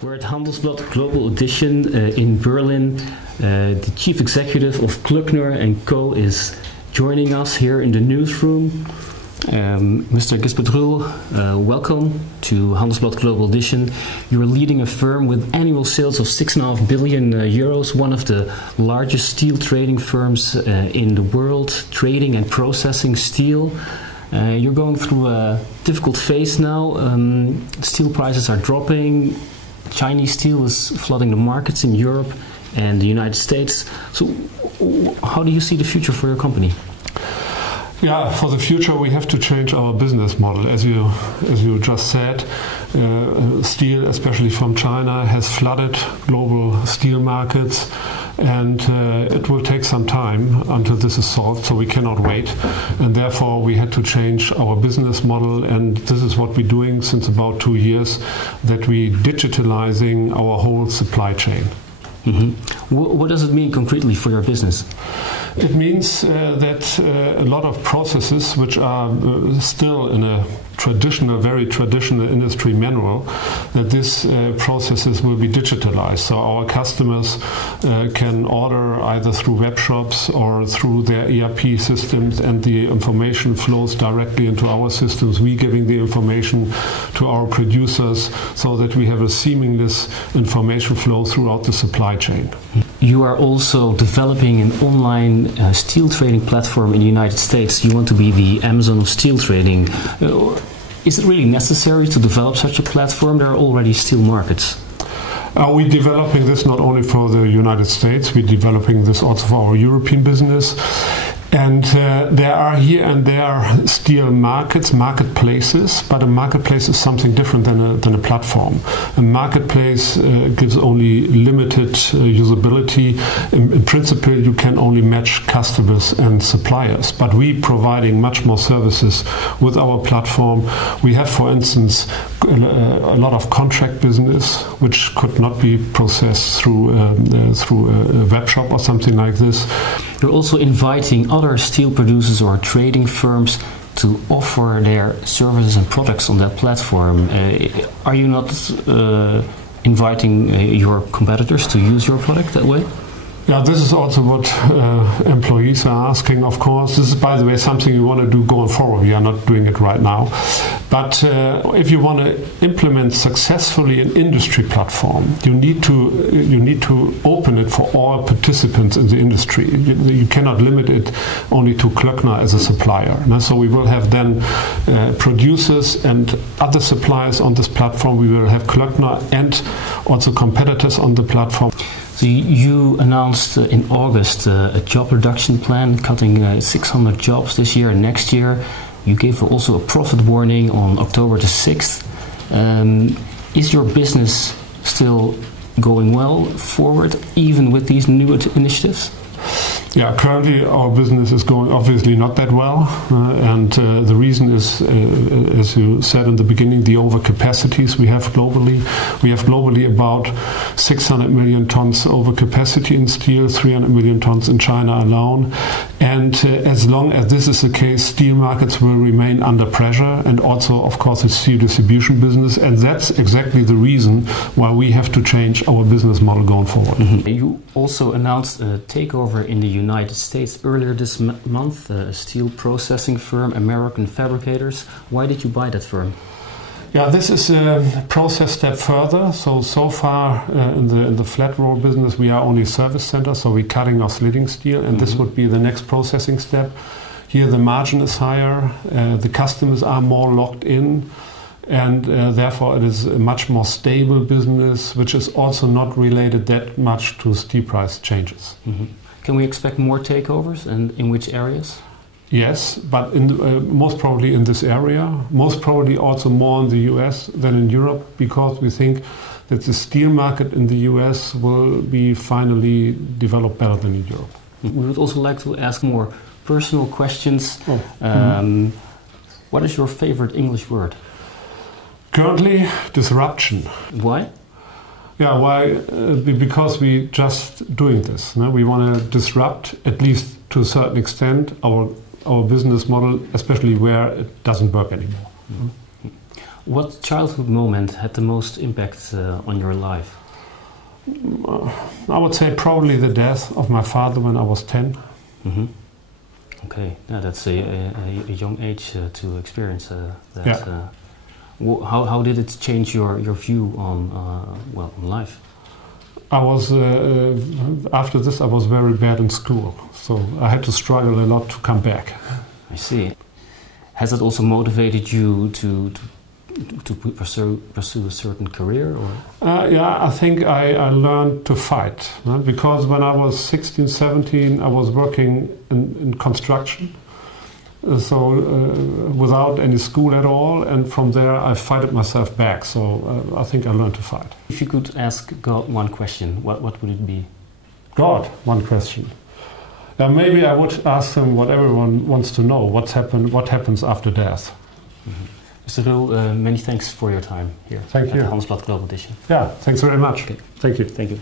We're at Handelsblatt Global Edition in Berlin. The chief executive of Klöckner Co is joining us here in the newsroom. Mr. Gisbert Rühl, welcome to Handelsblatt Global Edition. You are leading a firm with annual sales of 6.5 billion euros, one of the largest steel trading firms in the world, trading and processing steel. You're going through a difficult phase now. Steel prices are dropping. Chinese steel is flooding the markets in Europe and the United States. So how do you see the future for your company? Yeah, for the future we have to change our business model. As you just said, steel, especially from China, has flooded global steel markets, and it will take some time until this is solved, so we cannot wait. And therefore we had to change our business model, and this is what we're doing since about 2 years, that we're digitalizing our whole supply chain. Mm-hmm. What does it mean concretely for your business? It means that a lot of processes which are still in a very traditional industry manual, that these processes will be digitalized. So our customers can order either through web shops or through their ERP systems, and the information flows directly into our systems. We giving the information to our producers so that we have a seamless information flow throughout the supply chain. You are also developing an online steel trading platform in the United States. You want to be the Amazon of steel trading. Is it really necessary to develop such a platform? There are already steel markets. We're developing this not only for the United States, we're developing this also for our European business. And there are here and there steel marketplaces, but a marketplace is something different than a platform. A marketplace gives only limited usability. In principle, you can only match customers and suppliers, but we providing much more services with our platform. We have, for instance, a lot of contract business which could not be processed through a web shop or something like this. You're also inviting other steel producers or trading firms to offer their services and products on that platform. Are you not inviting your competitors to use your product that way? Yeah, this is also what employees are asking, of course. This is, by the way, something you want to do going forward. We are not doing it right now. But if you want to implement successfully an industry platform, you need to open it for all participants in the industry. You cannot limit it only to Klöckner as a supplier. So we will have then producers and other suppliers on this platform. We will have Klöckner and also competitors on the platform. So you announced in August a job reduction plan, cutting 600 jobs this year and next year. You gave also a profit warning on October the 6th. Is your business still going well forward, even with these new initiatives? Yeah, currently our business is going obviously not that well, and the reason is, as you said in the beginning, the overcapacities we have globally. We have globally about 600 million tons overcapacity in steel, 300 million tons in China alone. And as long as this is the case, steel markets will remain under pressure, and also, of course, the steel distribution business. And that's exactly the reason why we have to change our business model going forward. Mm-hmm. You also announced a takeover in the United States earlier this month, a steel processing firm, American Fabricators. Why did you buy that firm? Yeah, this is a process step further. So far in the flat roll business, we are only service center, so we're cutting or slitting steel, and this would be the next processing step. Here the margin is higher, the customers are more locked in, and therefore it is a much more stable business, which is also not related that much to steel price changes. Mm-hmm. Can we expect more takeovers, and in which areas? Yes, but most probably in this area, most probably also more in the US than in Europe, because we think that the steel market in the US will be finally developed better than in Europe. We would also like to ask more personal questions. What is your favorite English word? Currently, disruption. Why? Yeah, why? Because we just doing this. No? We want to disrupt, at least to a certain extent, our business model, especially where it doesn't work anymore. Mm-hmm. What childhood moment had the most impact on your life? I would say probably the death of my father when I was 10. Mm-hmm. Okay, yeah, that's a young age to experience that. Yeah. How did it change your view on on life? I was after this I was very bad in school, so I had to struggle a lot to come back. I see. Has it also motivated you to pursue a certain career? Or? Yeah, I think I learned to fight, because when I was 16, 17, I was working in construction, without any school at all, and from there I fighted myself back, so I think I learned to fight. If you could ask God one question, what would it be? God, one question. Now maybe I would ask him what everyone wants to know, what happens after death. Mm-hmm. Mr. Rühl, many thanks for your time here. Thank you. At the Handelsblatt Global Edition. Yeah, thanks very much. Okay. Thank you. Thank you.